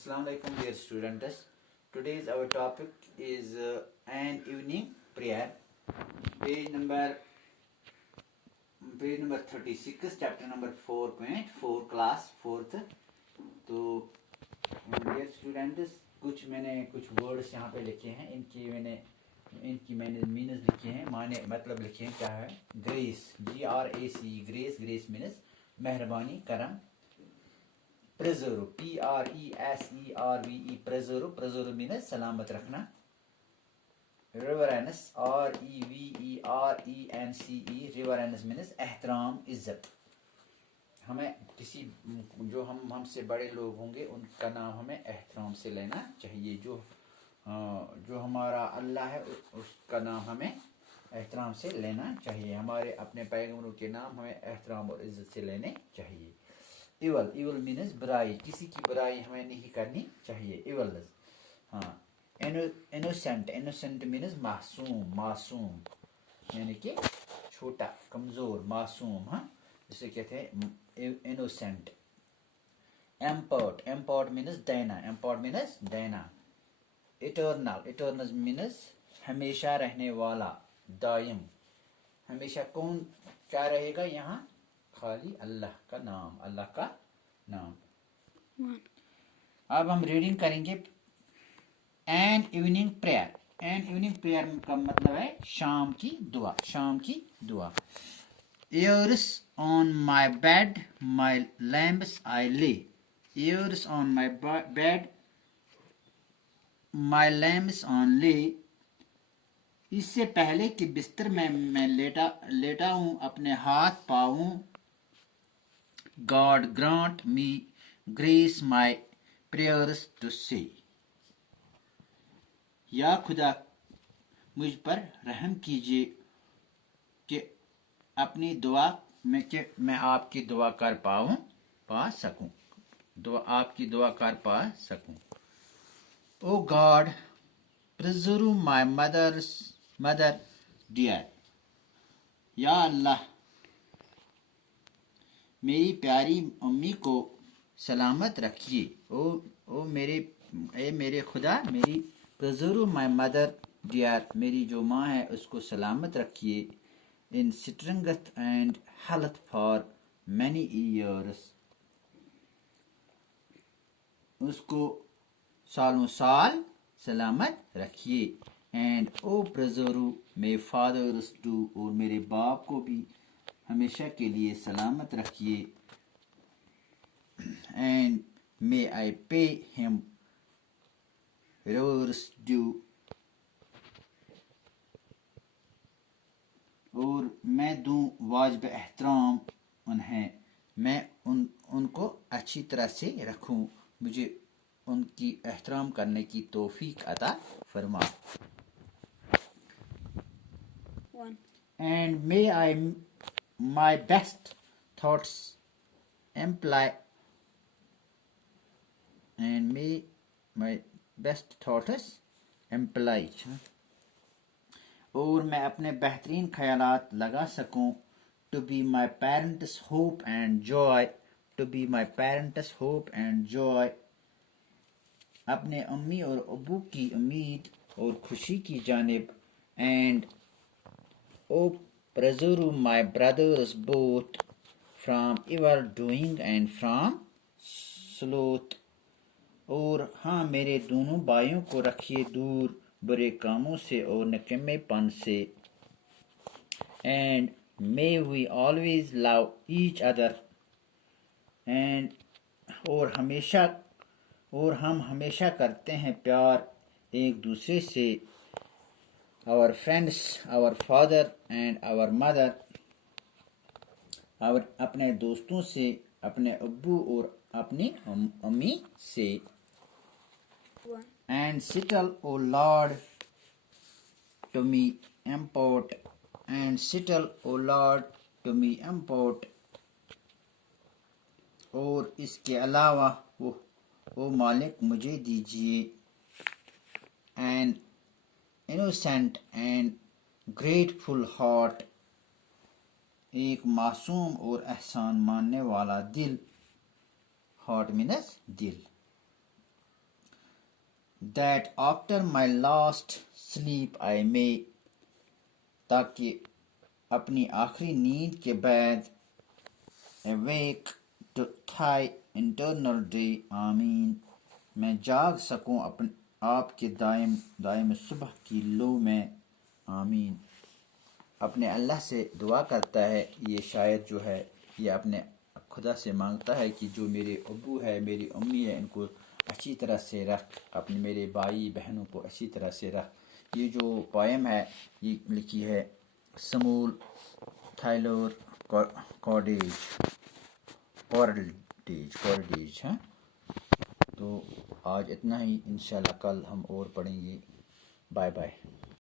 Assalamu alaikum dear students. Today's our topic is an evening prayer. Page number 36, chapter number 4.4, class 4th. तो dear students, कुछ words यहाँ पे लिखे हैं, इनकी मैंने मीनस लिखे हैं, माने मतलब लिखे हैं क्या है. ग्रेस, GRAC, ग्रेस मीनस मेहरबानी, करम. प्रेजर्व, PRESERVE, प्रेजर्व मीनस सलामत रखना. रिवरेंस, REVERENCE, रिवरेंस मीनस एहतराम, इज्जत. हमें किसी जो हमसे बड़े लोग होंगे उनका नाम हमें एहतराम से लेना चाहिए. जो हमारा अल्लाह है उसका नाम हमें एहतराम से लेना चाहिए. हमारे अपने पैगंबरों के नाम हमें एहतराम और इज्जत से लेने चाहिए. इवल मीनस बुराई, किसी की बुराई हमें नहीं करनी चाहिए. इवल, हाँ. इनोसेंट मीनस मासूम यानी कि छोटा, कमज़ोर, मासूम. हाँ, जिसे कहते हैं इनोसेंट. एम्पर्ट मीनस देना. इटर्नल मीनस हमेशा रहने वाला, दायम. हमेशा कौन क्या रहेगा यहाँ? खाली अल्लाह का नाम. अब हम रीडिंग करेंगे. एन इवनिंग प्रेयर का मतलब है शाम की दुआ. Ears on my bed, my lamps I lay. Ears on my bed, my lamps on lay. इससे पहले कि बिस्तर में मैं लेटा हूँ, अपने हाथ पाऊँ. God grant me grace my prayers to say. या खुदा मुझ पर रहम कीजिए कि अपनी दुआ में कि मैं आपकी दुआ कर पा सकूं. O God, preserve my mother dear. या अल्लाह, मेरी प्यारी अम्मी को सलामत रखिए. ओ मेरे खुदा, मेरी प्रिजर्व माय मदर डियर, मेरी जो माँ है उसको सलामत रखिए. In strength and health for many years. उसको सालों साल सलामत रखिए. And oh preserve my fathers too, और मेरे बाप को भी हमेशा के लिए सलामत रखिए. And may I pay him reverence due, और मैं दूं वाजिब एहतराम उन्हें. मैं उनको अच्छी तरह से रखूं. मुझे उनकी एहतराम करने की तौफीक अता फरमा. And may my best thoughts imply, and may my best thoughts imply, और मैं अपने बेहतरीन ख्यालात लगा सकूं. To be my parents' hope and joy. अपने अम्मी और अबू की उम्मीद और खुशी की जानिब. And oh preserve my brothers both from evil doing and from sloth. और हाँ, मेरे दोनों भाइयों को रखिए दूर बुरे कामों से और निकम्मेपन से. And may we always love each other. And और हम हमेशा करते हैं प्यार एक दूसरे से. Our friends, our father and our mother. और अपने दोस्तों से, अपने अब्बू और अपनी अम्मी से. And settle, O Lord, to me import. And settle, O Lord, to me import. और इसके अलावा ओ मालिक मुझे दीजिए. An innocent and grateful heart, एक मासूम और एहसान मानने वाला दिल. Heart means दिल. that after my last sleep I may, تاکہ اپنی آخری نیند کے بعد awake to thy eternal day, آمین، میں جاگ سکوں آپ کے دائم صبح کی لو میں، آمین۔ اپنے اللہ سے دعا کرتا ہے یہ شاعر جو ہے، یہ اپنے خدا سے مانگتا ہے کہ جو میرے ابو ہے، میری امی ہے، ان کو اچھی طرح سے رکھ، اپنے میرے بھائی بہنوں کو اچھی طرح سے رکھ۔ یہ جو پوئم ہے یہ لکھی ہے سمول تھائلور کورڈیج ہے۔ تو آج اتنا ہی، انشاءاللہ کل ہم اور پڑھیں گے۔ Bye bye.